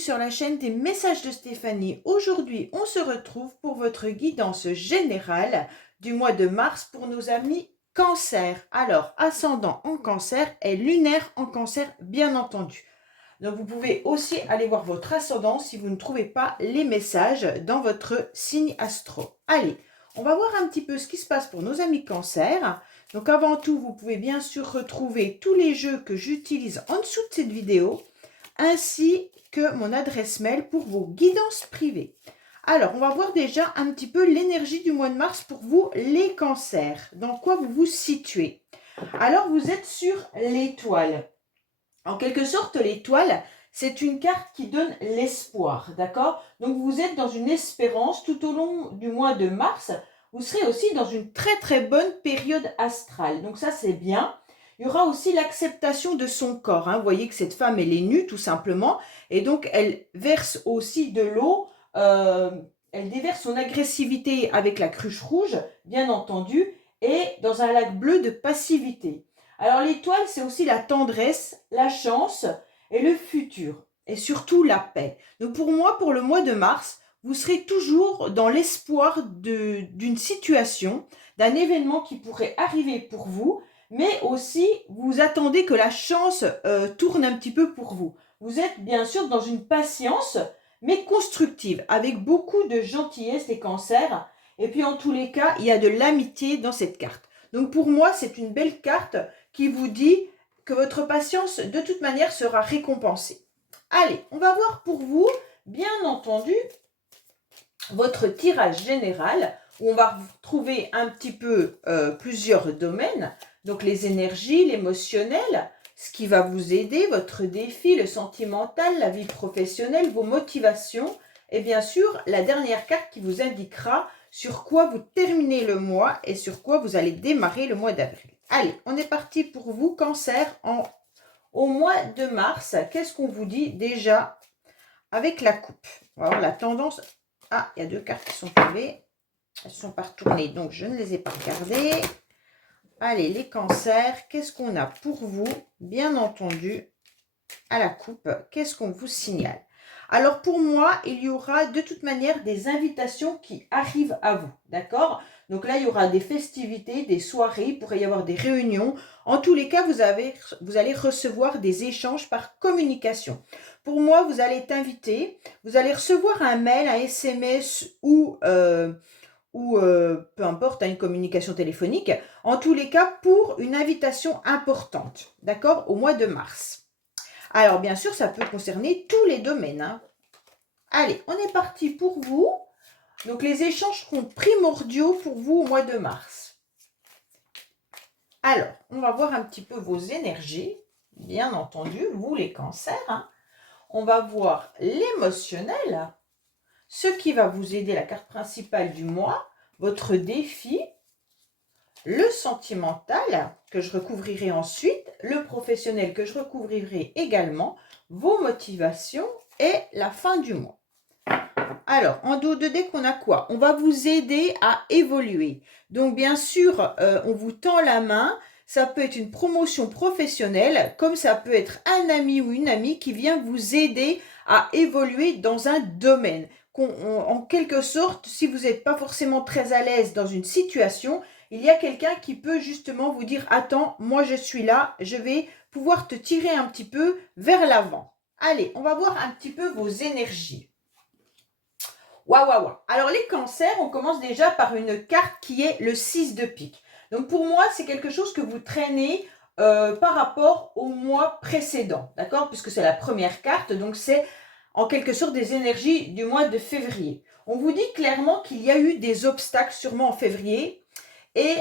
sur la chaîne des messages de Stéphanie. Aujourd'hui, on se retrouve pour votre guidance générale du mois de mars pour nos amis Cancer. Alors, ascendant en Cancer et lunaire en Cancer, bien entendu. Donc, vous pouvez aussi aller voir votre ascendant si vous ne trouvez pas les messages dans votre signe astro. Allez, on va voir un petit peu ce qui se passe pour nos amis Cancer. Donc, avant tout, vous pouvez bien sûr retrouver tous les jeux que j'utilise en dessous de cette vidéo, ainsi que mon adresse mail pour vos guidances privées. Alors, on va voir déjà un petit peu l'énergie du mois de mars pour vous, les cancers. Dans quoi vous vous situez? Alors, vous êtes sur l'étoile. En quelque sorte, l'étoile, c'est une carte qui donne l'espoir, d'accord? Donc, vous êtes dans une espérance tout au long du mois de mars. Vous serez aussi dans une très très bonne période astrale. Donc, ça, c'est bien. Il y aura aussi l'acceptation de son corps. Hein. Vous voyez que cette femme, elle est nue tout simplement. Et donc, elle verse aussi de l'eau. Elle déverse son agressivité avec la cruche rouge, bien entendu, et dans un lac bleu de passivité. Alors, l'étoile, c'est aussi la tendresse, la chance et le futur. Et surtout, la paix. Donc, pour moi, pour le mois de mars, vous serez toujours dans l'espoir d'une situation, d'un événement qui pourrait arriver pour vous, mais aussi vous attendez que la chance tourne un petit peu pour vous. Vous êtes bien sûr dans une patience, mais constructive, avec beaucoup de gentillesse, les cancers. Et puis en tous les cas, il y a de l'amitié dans cette carte. Donc pour moi, c'est une belle carte qui vous dit que votre patience, de toute manière, sera récompensée. Allez, on va voir pour vous, bien entendu, votre tirage général, où on va trouver un petit peu plusieurs domaines. Donc les énergies, l'émotionnel, ce qui va vous aider, votre défi, le sentimental, la vie professionnelle, vos motivations. Et bien sûr, la dernière carte qui vous indiquera sur quoi vous terminez le mois et sur quoi vous allez démarrer le mois d'avril. Allez, on est parti pour vous, Cancer, au mois de mars. Qu'est-ce qu'on vous dit déjà avec la coupe? On va voir la tendance. Ah, il y a deux cartes qui sont tombées. Elles ne sont pas retournées, donc je ne les ai pas regardées. Allez, les cancers, qu'est-ce qu'on a pour vous? Bien entendu, à la coupe, qu'est-ce qu'on vous signale? Alors pour moi, il y aura de toute manière des invitations qui arrivent à vous, d'accord? Donc là, il y aura des festivités, des soirées, il pourrait y avoir des réunions. En tous les cas, vous allez recevoir des échanges par communication. Pour moi, vous allez être invité, vous allez recevoir un mail, un SMS ou peu importe, une communication téléphonique. En tous les cas, pour une invitation importante, d'accord, au mois de mars. Alors, bien sûr, ça peut concerner tous les domaines. Hein. Allez, on est parti pour vous. Donc, les échanges seront primordiaux pour vous au mois de mars. Alors, on va voir un petit peu vos énergies, bien entendu, vous les cancers. Hein. On va voir l'émotionnel, ce qui va vous aider, la carte principale du mois, votre défi, le sentimental que je recouvrirai ensuite, le professionnel que je recouvrirai également, vos motivations et la fin du mois. Alors, en dos de deck, on a quoi? On va vous aider à évoluer. Donc, bien sûr, on vous tend la main. Ça peut être une promotion professionnelle, comme ça peut être un ami ou une amie qui vient vous aider à évoluer dans un domaine. En quelque sorte, si vous n'êtes pas forcément très à l'aise dans une situation, il y a quelqu'un qui peut justement vous dire « Attends, moi je suis là, je vais pouvoir te tirer un petit peu vers l'avant. » Allez, on va voir un petit peu vos énergies. Waouh, waouh, waouh. Alors les cancers, on commence déjà par une carte qui est le 6 de pique. Donc pour moi, c'est quelque chose que vous traînez par rapport au mois précédent, d'accord? Puisque c'est la première carte, donc c'est en quelque sorte des énergies du mois de février. On vous dit clairement qu'il y a eu des obstacles sûrement en février et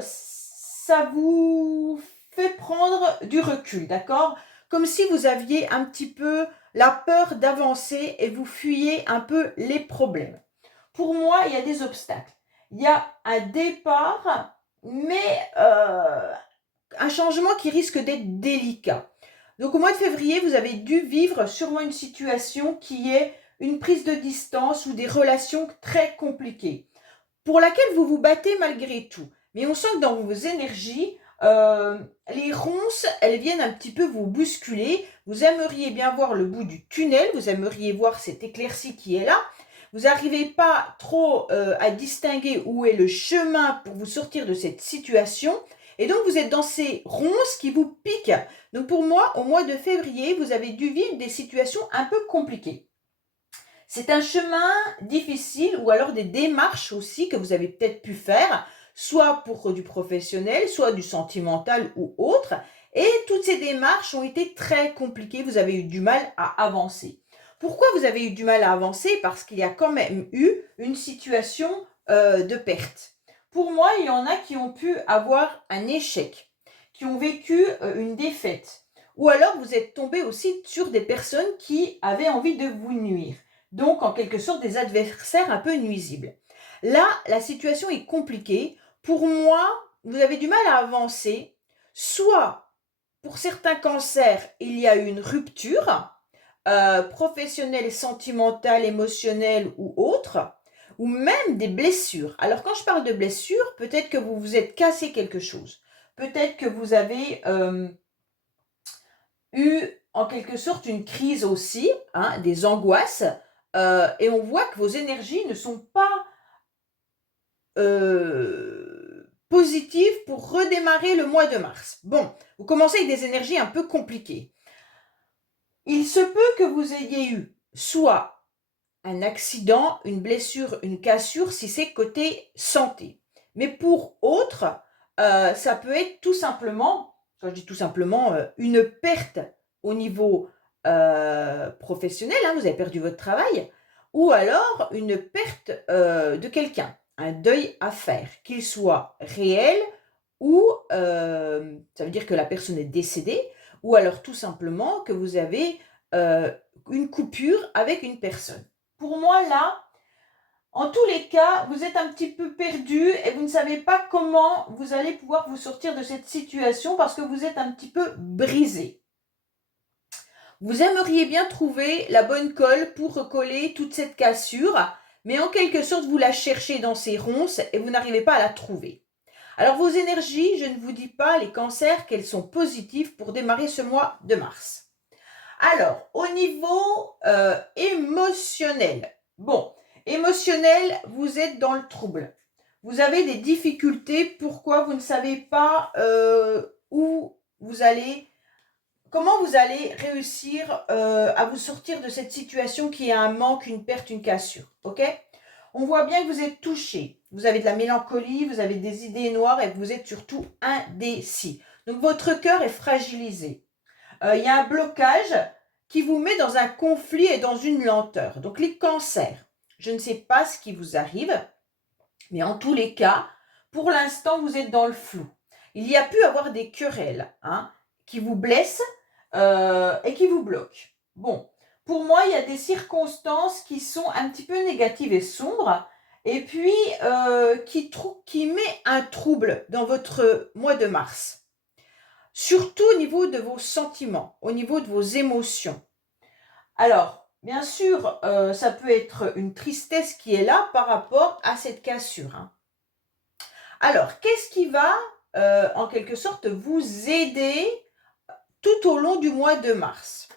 ça vous fait prendre du recul, d'accord? Comme si vous aviez un petit peu la peur d'avancer et vous fuyez un peu les problèmes. Pour moi, il y a des obstacles. Il y a un départ, mais un changement qui risque d'être délicat. Donc au mois de février, vous avez dû vivre sûrement une situation qui est une prise de distance ou des relations très compliquées, pour laquelle vous vous battez malgré tout. Mais on sent que dans vos énergies, euh, les ronces, elles viennent un petit peu vous bousculer. Vous aimeriez bien voir le bout du tunnel, vous aimeriez voir cette éclaircie qui est là. Vous n'arrivez pas trop à distinguer où est le chemin pour vous sortir de cette situation. Et donc, vous êtes dans ces ronces qui vous piquent. Donc, pour moi, au mois de février, vous avez dû vivre des situations un peu compliquées. C'est un chemin difficile ou alors des démarches aussi que vous avez peut-être pu faire, soit pour du professionnel, soit du sentimental ou autre. Et toutes ces démarches ont été très compliquées. Vous avez eu du mal à avancer. Pourquoi vous avez eu du mal à avancer? Parce qu'il y a quand même eu une situation de perte. Pour moi, il y en a qui ont pu avoir un échec, qui ont vécu une défaite. Ou alors vous êtes tombé aussi sur des personnes qui avaient envie de vous nuire. Donc, en quelque sorte, des adversaires un peu nuisibles. Là, la situation est compliquée. Pour moi, vous avez du mal à avancer. Soit, pour certains cancers, il y a une rupture professionnelle, sentimentale, émotionnelle ou autre, ou même des blessures. Alors, quand je parle de blessures, peut-être que vous vous êtes cassé quelque chose. Peut-être que vous avez eu en quelque sorte une crise aussi, hein, des angoisses, et on voit que vos énergies ne sont pas positives pour redémarrer le mois de mars. Bon, vous commencez avec des énergies un peu compliquées. Il se peut que vous ayez eu soit un accident, une blessure, une cassure, si c'est côté santé. Mais pour autres, ça peut être tout simplement, quand je dis tout simplement, une perte au niveau professionnel, hein, vous avez perdu votre travail, ou alors une perte de quelqu'un, un deuil à faire, qu'il soit réel ou ça veut dire que la personne est décédée, ou alors tout simplement que vous avez une coupure avec une personne. Pour moi, là, en tous les cas, vous êtes un petit peu perdu et vous ne savez pas comment vous allez pouvoir vous sortir de cette situation parce que vous êtes un petit peu brisé. Vous aimeriez bien trouver la bonne colle pour recoller toute cette cassure, mais en quelque sorte, vous la cherchez dans ces ronces et vous n'arrivez pas à la trouver. Alors vos énergies, je ne vous dis pas, les cancers, qu'elles sont positives pour démarrer ce mois de mars. Alors, au niveau émotionnel, bon, émotionnel, vous êtes dans le trouble. Vous avez des difficultés, pourquoi vous ne savez pas où vous allez, comment vous allez réussir à vous sortir de cette situation qui est un manque, une perte, une cassure, ok? On voit bien que vous êtes touché, vous avez de la mélancolie, vous avez des idées noires et vous êtes surtout indécis. Donc votre cœur est fragilisé. Il y a un blocage qui vous met dans un conflit et dans une lenteur. Donc les cancers, je ne sais pas ce qui vous arrive, mais en tous les cas, pour l'instant, vous êtes dans le flou. Il y a pu avoir des querelles hein, qui vous blessent et qui vous bloquent. Bon, pour moi, il y a des circonstances qui sont un petit peu négatives et sombres, et puis qui met un trouble dans votre mois de mars. Surtout au niveau de vos sentiments, au niveau de vos émotions. Alors, bien sûr, ça peut être une tristesse qui est là par rapport à cette cassure. Hein. Alors, qu'est-ce qui va, en quelque sorte, vous aider tout au long du mois de mars?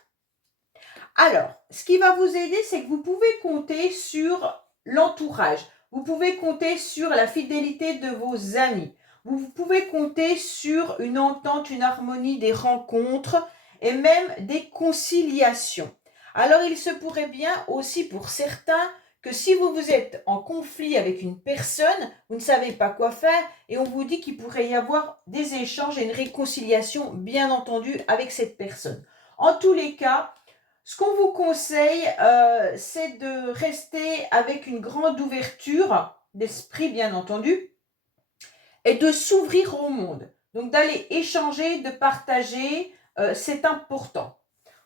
Alors, ce qui va vous aider, c'est que vous pouvez compter sur l'entourage. Vous pouvez compter sur la fidélité de vos amis. Vous pouvez compter sur une entente, une harmonie des rencontres et même des conciliations. Alors, il se pourrait bien aussi pour certains que si vous êtes en conflit avec une personne, vous ne savez pas quoi faire et on vous dit qu'il pourrait y avoir des échanges et une réconciliation, bien entendu, avec cette personne. En tous les cas, ce qu'on vous conseille, c'est de rester avec une grande ouverture d'esprit, bien entendu, et de s'ouvrir au monde. Donc d'aller échanger, de partager, c'est important.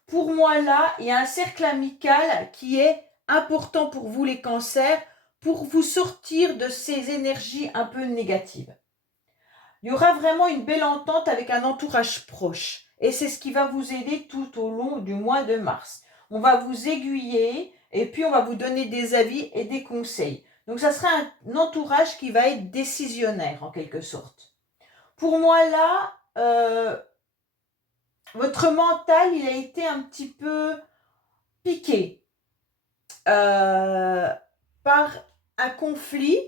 Pour moi, là, il y a un cercle amical qui est important pour vous, les cancers, pour vous sortir de ces énergies un peu négatives. Il y aura vraiment une belle entente avec un entourage proche. Et c'est ce qui va vous aider tout au long du mois de mars. On va vous aiguiller et puis on va vous donner des avis et des conseils. Donc ça sera un entourage qui va être décisionnaire en quelque sorte. pour moi là, votre mental, il a été un petit peu piqué par un conflit,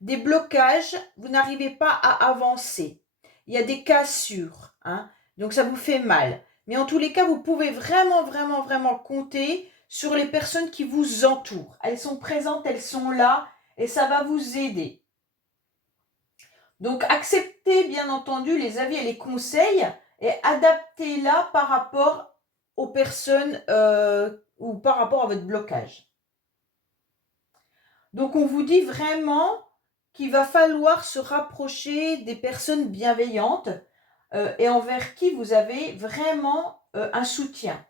des blocages, vous n'arrivez pas à avancer. Il y a des cassures, hein, donc ça vous fait mal. Mais en tous les cas, vous pouvez vraiment, vraiment, vraiment compter sur les personnes qui vous entourent. Elles sont présentes, elles sont là, et ça va vous aider. Donc, acceptez bien entendu les avis et les conseils et adaptez-la par rapport aux personnes ou par rapport à votre blocage. Donc, on vous dit vraiment qu'il va falloir se rapprocher des personnes bienveillantes et envers qui vous avez vraiment un soutien.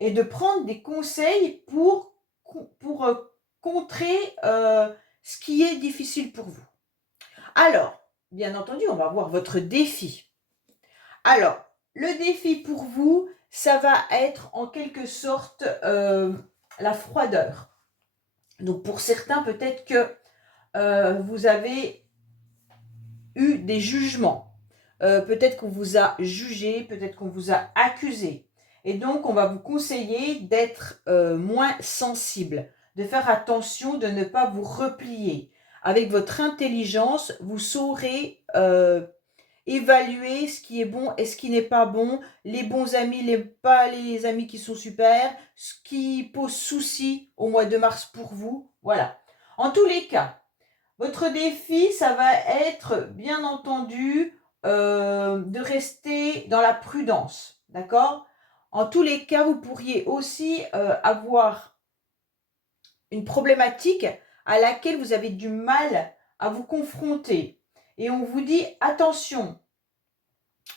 Et de prendre des conseils pour contrer ce qui est difficile pour vous. Alors, bien entendu, on va voir votre défi. Alors, le défi pour vous, ça va être en quelque sorte la froideur. Donc, pour certains, peut-être que vous avez eu des jugements. Peut-être qu'on vous a jugé, peut-être qu'on vous a accusé. Et donc, on va vous conseiller d'être moins sensible, de faire attention, de ne pas vous replier. Avec votre intelligence, vous saurez évaluer ce qui est bon et ce qui n'est pas bon, les bons amis, pas les amis qui sont super, ce qui pose souci au mois de mars pour vous. Voilà. En tous les cas, votre défi, ça va être, bien entendu, de rester dans la prudence, d'accord? En tous les cas, vous pourriez aussi avoir une problématique à laquelle vous avez du mal à vous confronter. Et on vous dit, attention,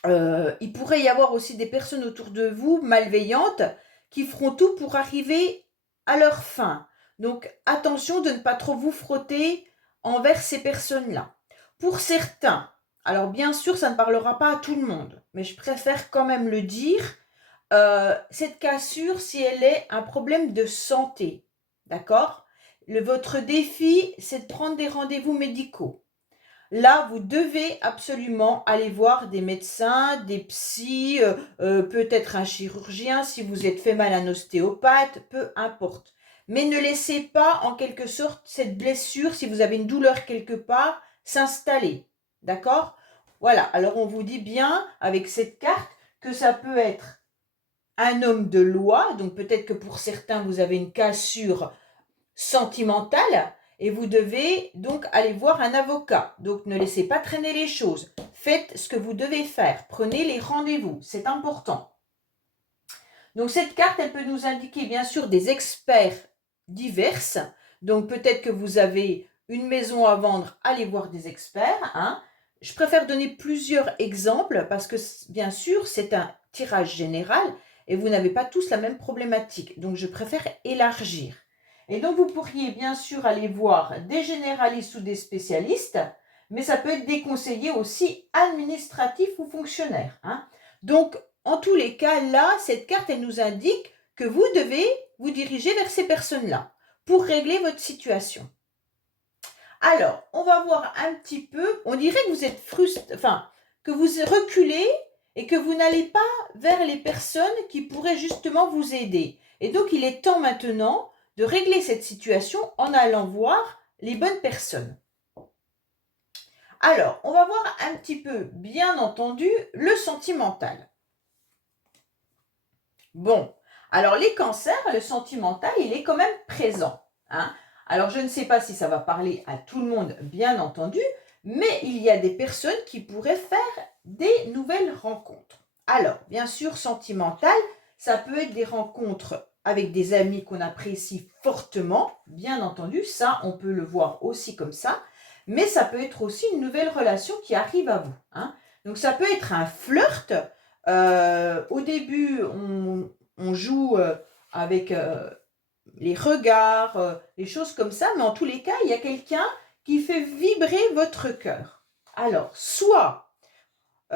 il pourrait y avoir aussi des personnes autour de vous malveillantes qui feront tout pour arriver à leur fin. Donc, attention de ne pas trop vous frotter envers ces personnes-là. Pour certains, alors bien sûr, ça ne parlera pas à tout le monde, mais je préfère quand même le dire, cette cassure, si elle est un problème de santé, d'accord? Votre défi, c'est de prendre des rendez-vous médicaux. Là, vous devez absolument aller voir des médecins, des psys, peut-être un chirurgien, si vous êtes fait mal, un ostéopathe, peu importe. Mais ne laissez pas, en quelque sorte, cette blessure, si vous avez une douleur quelque part, s'installer. D'accord? Voilà, alors on vous dit bien, avec cette carte, que ça peut être un homme de loi, donc peut-être que pour certains, vous avez une cassure sentimentale, et vous devez donc aller voir un avocat. Donc ne laissez pas traîner les choses. Faites ce que vous devez faire. Prenez les rendez-vous. C'est important. Donc cette carte, elle peut nous indiquer bien sûr des experts diverses. Donc peut-être que vous avez une maison à vendre, allez voir des experts. Hein. Je préfère donner plusieurs exemples parce que bien sûr, c'est un tirage général et vous n'avez pas tous la même problématique. Donc je préfère élargir. Et donc, vous pourriez bien sûr aller voir des généralistes ou des spécialistes, mais ça peut être des conseillers aussi administratifs ou fonctionnaires. Hein. Donc, en tous les cas, là, cette carte, elle nous indique que vous devez vous diriger vers ces personnes-là pour régler votre situation. Alors, on va voir un petit peu, on dirait que vous êtes frustré, enfin, que vous reculez et que vous n'allez pas vers les personnes qui pourraient justement vous aider. Et donc, il est temps maintenant de régler cette situation en allant voir les bonnes personnes. Alors, on va voir un petit peu, bien entendu, le sentimental. Bon, alors les cancers, le sentimental, il est quand même présent. Hein. Alors, je ne sais pas si ça va parler à tout le monde, bien entendu, mais il y a des personnes qui pourraient faire des nouvelles rencontres. Alors, bien sûr, sentimental, ça peut être des rencontres avec des amis qu'on apprécie fortement, bien entendu, ça, on peut le voir aussi comme ça, mais ça peut être aussi une nouvelle relation qui arrive à vous. Hein. Donc, ça peut être un flirt. Au début, on joue avec les regards, les choses comme ça, mais en tous les cas, il y a quelqu'un qui fait vibrer votre cœur. Alors, soit vous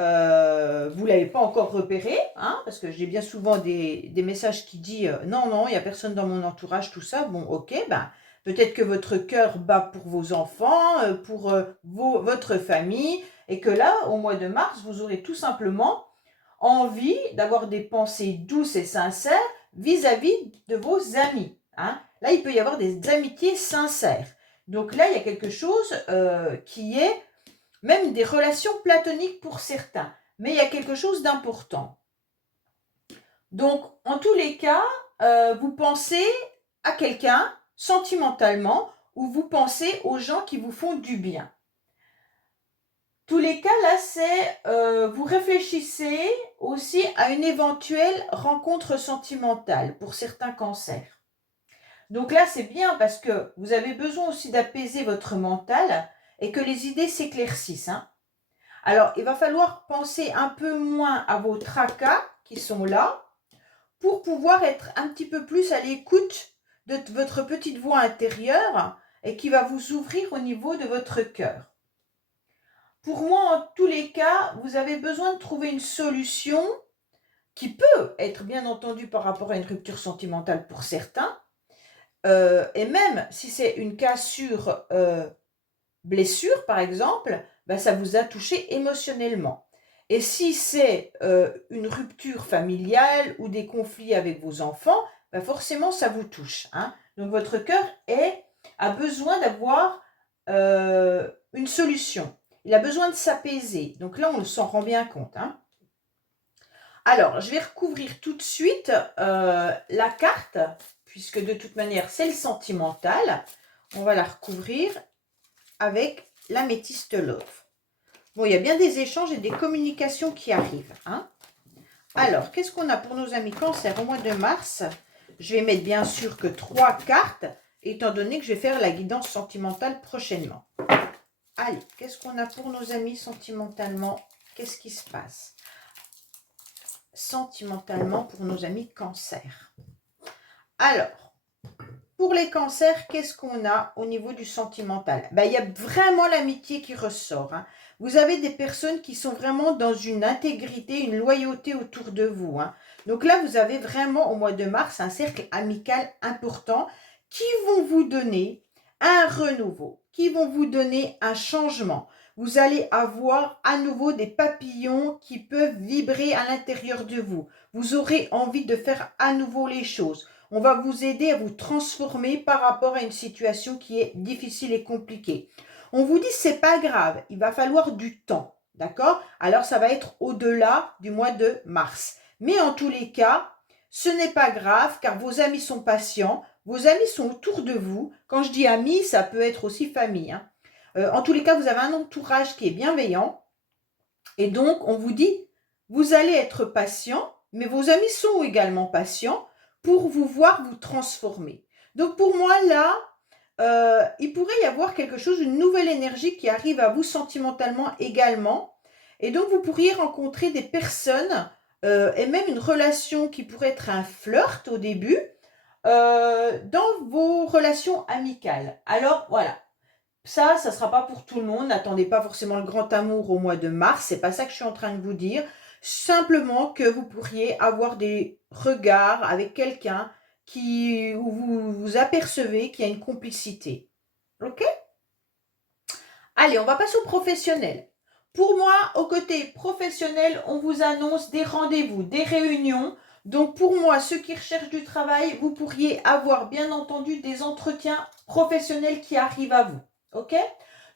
ne l'avez pas encore repéré, hein, parce que j'ai bien souvent des messages qui disent non, non, il n'y a personne dans mon entourage, tout ça. Bon, ok, ben, peut-être que votre cœur bat pour vos enfants, pour votre famille, et que là, au mois de mars, vous aurez tout simplement envie d'avoir des pensées douces et sincères vis-à-vis de vos amis. Hein. Là, il peut y avoir des amitiés sincères. Donc là, il y a quelque chose qui est même des relations platoniques pour certains. Mais il y a quelque chose d'important. Donc, en tous les cas, vous pensez à quelqu'un sentimentalement ou vous pensez aux gens qui vous font du bien. Tous les cas, là, c'est vous réfléchissez aussi à une éventuelle rencontre sentimentale pour certains cancers. Donc là, c'est bien parce que vous avez besoin aussi d'apaiser votre mental et que les idées s'éclaircissent. Hein. Alors, il va falloir penser un peu moins à vos tracas qui sont là pour pouvoir être un petit peu plus à l'écoute de votre petite voix intérieure et qui va vous ouvrir au niveau de votre cœur. Pour moi, en tous les cas, vous avez besoin de trouver une solution qui peut être bien entendu par rapport à une rupture sentimentale pour certains, et même si c'est une cassure blessure, par exemple, ben, ça vous a touché émotionnellement. Et si c'est une rupture familiale ou des conflits avec vos enfants, ben forcément, ça vous touche. Hein. Donc, votre cœur a besoin d'avoir une solution. Il a besoin de s'apaiser. Donc là, on s'en rend bien compte. Hein. Alors, je vais recouvrir tout de suite la carte, puisque de toute manière, c'est le sentimental. On va la recouvrir avec l'améthyste love. Bon, il y a bien des échanges et des communications qui arrivent. Hein. Alors, qu'est-ce qu'on a pour nos amis Cancer au mois de mars? Je vais mettre bien sûr que 3 cartes, étant donné que je vais faire la guidance sentimentale prochainement. Allez, qu'est-ce qu'on a pour nos amis sentimentalement? Qu'est-ce qui se passe sentimentalement pour nos amis Cancer? Alors, pour les cancers, qu'est-ce qu'on a au niveau du sentimental? Ben, il y a vraiment l'amitié qui ressort. Hein. Vous avez des personnes qui sont vraiment dans une intégrité, une loyauté autour de vous. Hein. Donc là, vous avez vraiment au mois de mars un cercle amical important qui vont vous donner un renouveau, qui vont vous donner un changement. Vous allez avoir à nouveau des papillons qui peuvent vibrer à l'intérieur de vous. Vous aurez envie de faire à nouveau les choses. On va vous aider à vous transformer par rapport à une situation qui est difficile et compliquée. On vous dit c'est pas grave, il va falloir du temps, d'accord? Alors ça va être au-delà du mois de mars. Mais en tous les cas, ce n'est pas grave car vos amis sont patients, vos amis sont autour de vous. Quand je dis amis, ça peut être aussi famille. Hein. En tous les cas, vous avez un entourage qui est bienveillant. Et donc, on vous dit, vous allez être patient, mais vos amis sont également patients pour vous voir vous transformer. Donc pour moi, là, il pourrait y avoir quelque chose, une nouvelle énergie qui arrive à vous sentimentalement également. Et donc vous pourriez rencontrer des personnes et même une relation qui pourrait être un flirt au début dans vos relations amicales. Alors voilà, ça ne sera pas pour tout le monde. N'attendez pas forcément le grand amour au mois de mars. C'est pas ça que je suis en train de vous dire. Simplement que vous pourriez avoir des regards avec quelqu'un où vous apercevez qu'il y a une complicité. Ok? Allez, on va passer au professionnel. Pour moi, au côté professionnel, on vous annonce des rendez-vous, des réunions. Donc pour moi, ceux qui recherchent du travail, vous pourriez avoir bien entendu des entretiens professionnels qui arrivent à vous. Ok?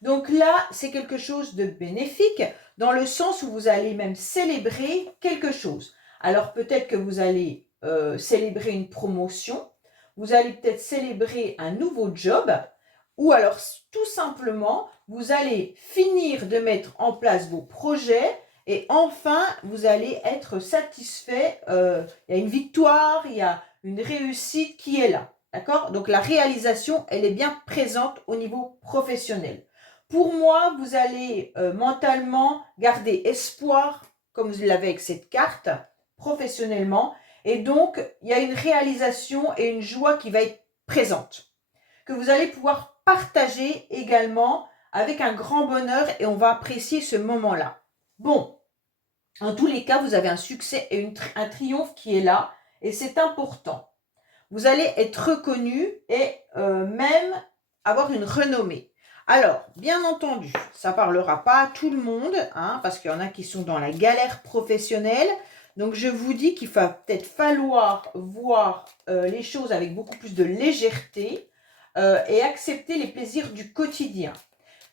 Donc là, c'est quelque chose de bénéfique dans le sens où vous allez même célébrer quelque chose. Alors peut-être que vous allez célébrer une promotion, vous allez peut-être célébrer un nouveau job, ou alors tout simplement, vous allez finir de mettre en place vos projets et enfin, vous allez être satisfait. Il y a une victoire, il y a une réussite qui est là. D'accord? Donc la réalisation, elle est bien présente au niveau professionnel. Pour moi, vous allez mentalement garder espoir, comme vous l'avez avec cette carte, professionnellement. Et donc, il y a une réalisation et une joie qui va être présente, que vous allez pouvoir partager également avec un grand bonheur et on va apprécier ce moment-là. Bon, en tous les cas, vous avez un succès et un triomphe qui est là et c'est important. Vous allez être reconnu et même avoir une renommée. Alors, bien entendu, ça ne parlera pas à tout le monde, hein, parce qu'il y en a qui sont dans la galère professionnelle. Donc, je vous dis qu'il va peut-être falloir voir les choses avec beaucoup plus de légèreté et accepter les plaisirs du quotidien.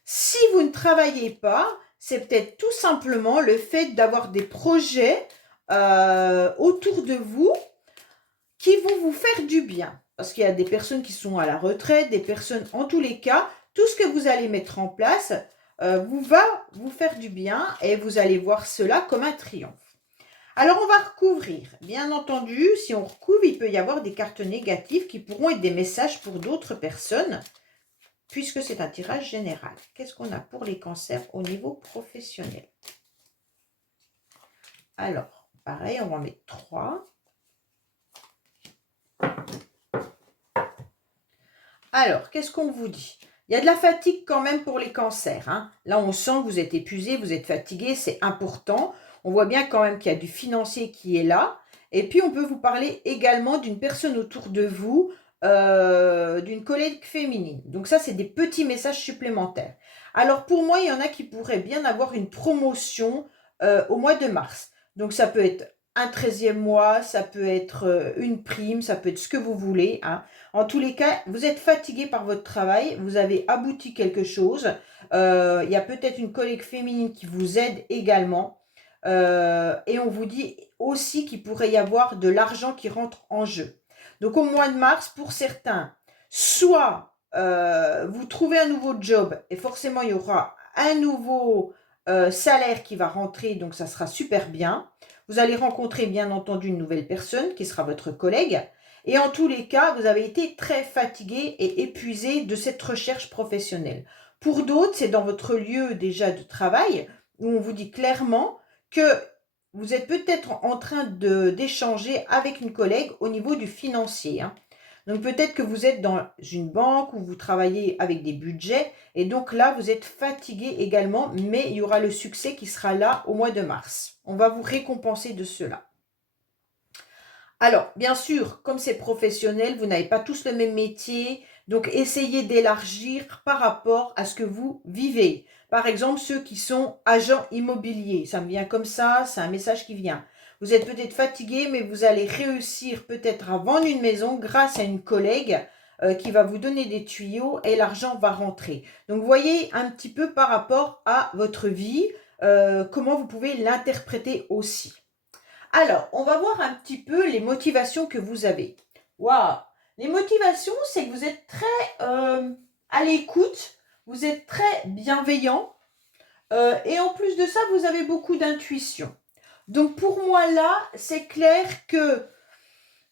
Si vous ne travaillez pas, c'est peut-être tout simplement le fait d'avoir des projets autour de vous qui vont vous faire du bien. Parce qu'il y a des personnes qui sont à la retraite, des personnes, en tous les cas, tout ce que vous allez mettre en place va vous faire du bien et vous allez voir cela comme un triomphe. Alors, on va recouvrir. Bien entendu, si on recouvre, il peut y avoir des cartes négatives qui pourront être des messages pour d'autres personnes, puisque c'est un tirage général. Qu'est-ce qu'on a pour les cancers au niveau professionnel? Alors, pareil, on va en mettre 3. Alors, qu'est-ce qu'on vous dit? Il y a de la fatigue quand même pour les cancers, hein. Là, on sent que vous êtes épuisé, vous êtes fatigué, c'est important. On voit bien quand même qu'il y a du financier qui est là. Et puis, on peut vous parler également d'une personne autour de vous, d'une collègue féminine. Donc ça, c'est des petits messages supplémentaires. Alors, pour moi, il y en a qui pourraient bien avoir une promotion au mois de mars. Donc, ça peut être un 13e mois, ça peut être une prime, ça peut être ce que vous voulez, hein. En tous les cas, vous êtes fatigué par votre travail, vous avez abouti quelque chose. Il y a peut-être une collègue féminine qui vous aide également. Et on vous dit aussi qu'il pourrait y avoir de l'argent qui rentre en jeu. Donc au mois de mars, pour certains, soit vous trouvez un nouveau job et forcément il y aura un nouveau salaire qui va rentrer, donc ça sera super bien. Vous allez rencontrer bien entendu une nouvelle personne qui sera votre collègue. Et en tous les cas, vous avez été très fatigué et épuisé de cette recherche professionnelle. Pour d'autres, c'est dans votre lieu déjà de travail où on vous dit clairement que vous êtes peut-être en train d'échanger avec une collègue au niveau du financier, hein. Donc peut-être que vous êtes dans une banque où vous travaillez avec des budgets et donc là, vous êtes fatigué également, mais il y aura le succès qui sera là au mois de mars. On va vous récompenser de cela. Alors, bien sûr, comme c'est professionnel, vous n'avez pas tous le même métier, donc essayez d'élargir par rapport à ce que vous vivez. Par exemple, ceux qui sont agents immobiliers, ça me vient comme ça, c'est un message qui vient. Vous êtes peut-être fatigué, mais vous allez réussir peut-être à vendre une maison grâce à une collègue qui va vous donner des tuyaux et l'argent va rentrer. Donc, vous voyez un petit peu par rapport à votre vie, comment vous pouvez l'interpréter aussi. Alors, on va voir un petit peu les motivations que vous avez. Waouh! Les motivations, c'est que vous êtes très à l'écoute, vous êtes très bienveillant et en plus de ça, vous avez beaucoup d'intuition. Donc pour moi là, c'est clair que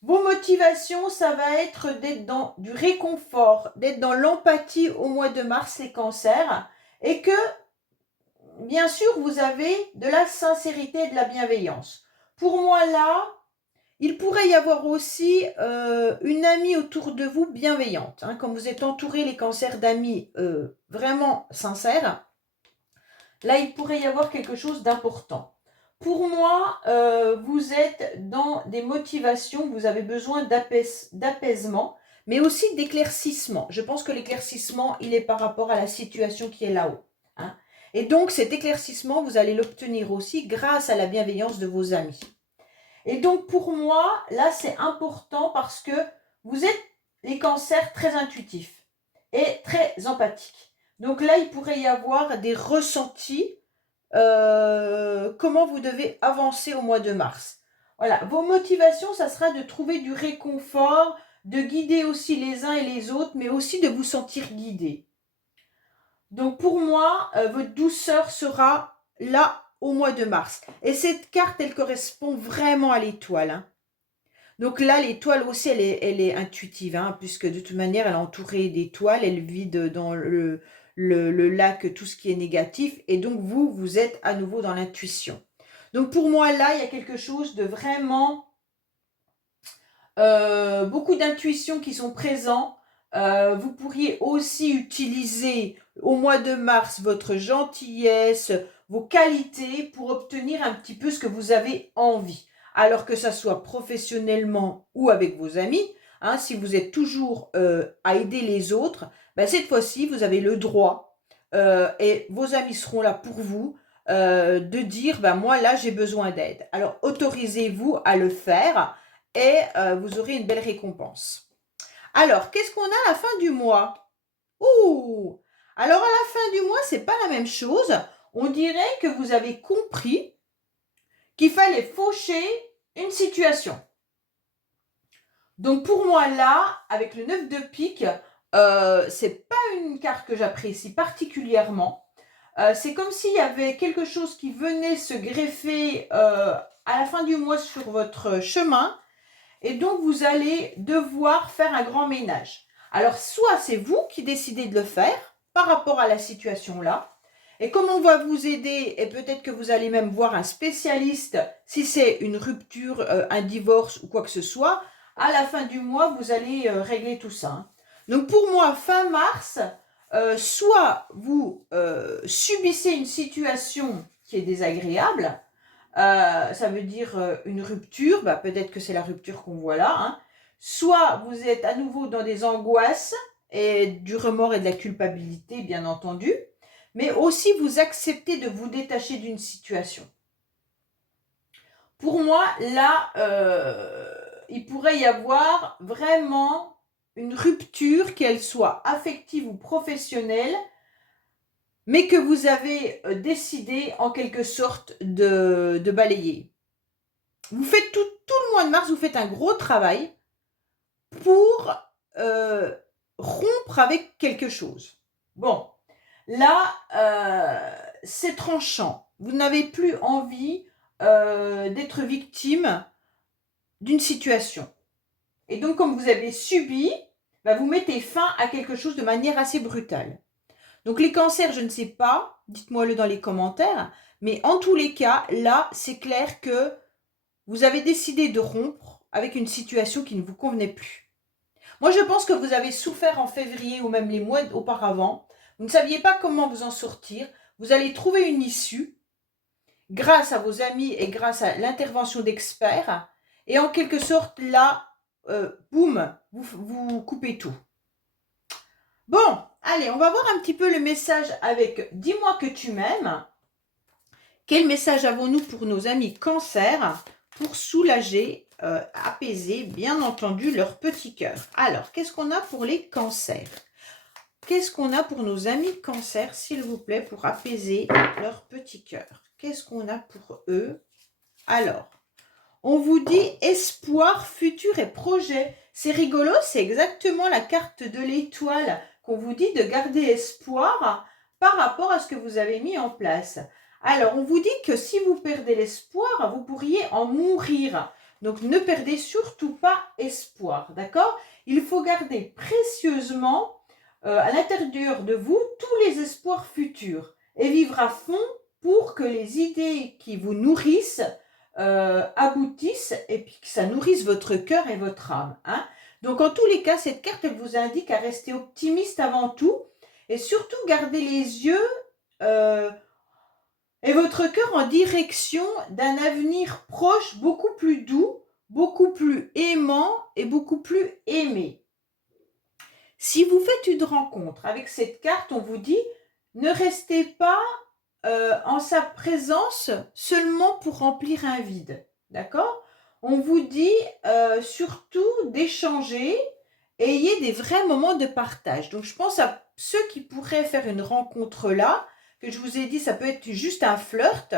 vos motivations, ça va être d'être dans du réconfort, d'être dans l'empathie au mois de mars, les cancers, et que bien sûr, vous avez de la sincérité et de la bienveillance. Pour moi là, il pourrait y avoir aussi une amie autour de vous bienveillante, hein, quand vous êtes entouré les cancers d'amis vraiment sincères. Là, il pourrait y avoir quelque chose d'important. Pour moi, vous êtes dans des motivations, vous avez besoin d'apaisement, mais aussi d'éclaircissement. Je pense que l'éclaircissement, il est par rapport à la situation qui est là-haut, hein. Et donc, cet éclaircissement, vous allez l'obtenir aussi grâce à la bienveillance de vos amis. Et donc, pour moi, là, c'est important parce que vous êtes les cancers très intuitifs et très empathiques. Donc là, il pourrait y avoir des ressentis, comment vous devez avancer au mois de mars. Voilà, vos motivations, ça sera de trouver du réconfort, de guider aussi les uns et les autres, mais aussi de vous sentir guidé. Donc pour moi, votre douceur sera là au mois de mars. Et cette carte, elle correspond vraiment à l'étoile, hein. Donc là, l'étoile aussi, elle est intuitive, hein, puisque de toute manière, elle est entourée d'étoiles, elle vide dans le lac tout ce qui est négatif, et donc vous, vous êtes à nouveau dans l'intuition. Donc pour moi, là, il y a quelque chose de vraiment beaucoup d'intuitions qui sont présents. Vous pourriez aussi utiliser au mois de mars votre gentillesse, vos qualités pour obtenir un petit peu ce que vous avez envie. Alors que ça soit professionnellement ou avec vos amis, hein, si vous êtes toujours à aider les autres, ben cette fois-ci, vous avez le droit et vos amis seront là pour vous, de dire: «Ben, moi, là, j'ai besoin d'aide». Alors autorisez-vous à le faire et vous aurez une belle récompense. Alors, qu'est-ce qu'on a à la fin du mois? Ouh! Alors à la fin du mois, c'est pas la même chose. On dirait que vous avez compris qu'il fallait faucher une situation. Donc pour moi là, avec le 9 de pique, c'est pas une carte que j'apprécie particulièrement. C'est comme s'il y avait quelque chose qui venait se greffer, à la fin du mois sur votre chemin et donc vous allez devoir faire un grand ménage. Alors soit c'est vous qui décidez de le faire par rapport à la situation là, et comme on va vous aider, et peut-être que vous allez même voir un spécialiste si c'est une rupture, un divorce ou quoi que ce soit, à la fin du mois, vous allez régler tout ça, hein. Donc pour moi, fin mars, soit vous subissez une situation qui est désagréable, ça veut dire une rupture, bah, peut-être que c'est la rupture qu'on voit là, hein. Soit vous êtes à nouveau dans des angoisses et du remords et de la culpabilité, bien entendu, mais aussi vous acceptez de vous détacher d'une situation. Pour moi, là, il pourrait y avoir vraiment une rupture, qu'elle soit affective ou professionnelle, mais que vous avez décidé en quelque sorte de balayer. Vous faites tout le mois de mars, vous faites un gros travail pour rompre avec quelque chose. Bon, là, c'est tranchant. Vous n'avez plus envie d'être victime d'une situation. Et donc, comme vous avez subi, bah, vous mettez fin à quelque chose de manière assez brutale. Donc, les cancers, je ne sais pas, dites-moi-le dans les commentaires, mais en tous les cas, là, c'est clair que vous avez décidé de rompre avec une situation qui ne vous convenait plus. Moi, je pense que vous avez souffert en février ou même les mois auparavant. Vous ne saviez pas comment vous en sortir. Vous allez trouver une issue grâce à vos amis et grâce à l'intervention d'experts. Et en quelque sorte, là, boum, vous coupez tout. Bon, allez, on va voir un petit peu le message avec « Dis-moi que tu m'aimes ». Quel message avons-nous pour nos amis cancer pour soulager, apaiser, bien entendu, leur petit cœur? Alors, qu'est-ce qu'on a pour les cancers? Qu'est-ce qu'on a pour nos amis cancer, s'il vous plaît, pour apaiser leur petit cœur? Qu'est-ce qu'on a pour eux? Alors, on vous dit espoir, futur et projet. C'est rigolo, c'est exactement la carte de l'étoile qu'on vous dit de garder espoir par rapport à ce que vous avez mis en place. Alors, on vous dit que si vous perdez l'espoir, vous pourriez en mourir. Donc, ne perdez surtout pas espoir, d'accord? Il faut garder précieusement à l'intérieur de vous tous les espoirs futurs et vivre à fond pour que les idées qui vous nourrissent aboutissent et puis que ça nourrisse votre cœur et votre âme, hein. Donc, en tous les cas, cette carte, elle vous indique à rester optimiste avant tout et surtout garder les yeux et votre cœur en direction d'un avenir proche, beaucoup plus doux, beaucoup plus aimant et beaucoup plus aimé. Si vous faites une rencontre avec cette carte, on vous dit ne restez pas en sa présence seulement pour remplir un vide, d'accord? On vous dit surtout d'échanger et ayez des vrais moments de partage. Donc, je pense à ceux qui pourraient faire une rencontre là, que je vous ai dit, ça peut être juste un flirt.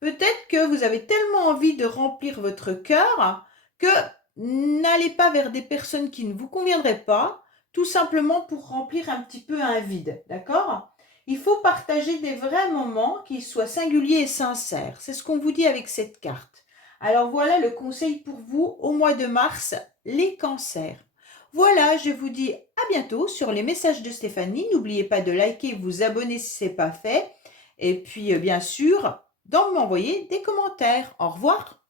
Peut-être que vous avez tellement envie de remplir votre cœur que n'allez pas vers des personnes qui ne vous conviendraient pas, tout simplement pour remplir un petit peu un vide, d'accord? Il faut partager des vrais moments qui soient singuliers et sincères. C'est ce qu'on vous dit avec cette carte. Alors voilà le conseil pour vous au mois de mars, les cancers. Voilà, je vous dis à bientôt sur les messages de Stéphanie. N'oubliez pas de liker, vous abonner si ce n'est pas fait. Et puis, bien sûr, d'en m'envoyer des commentaires. Au revoir.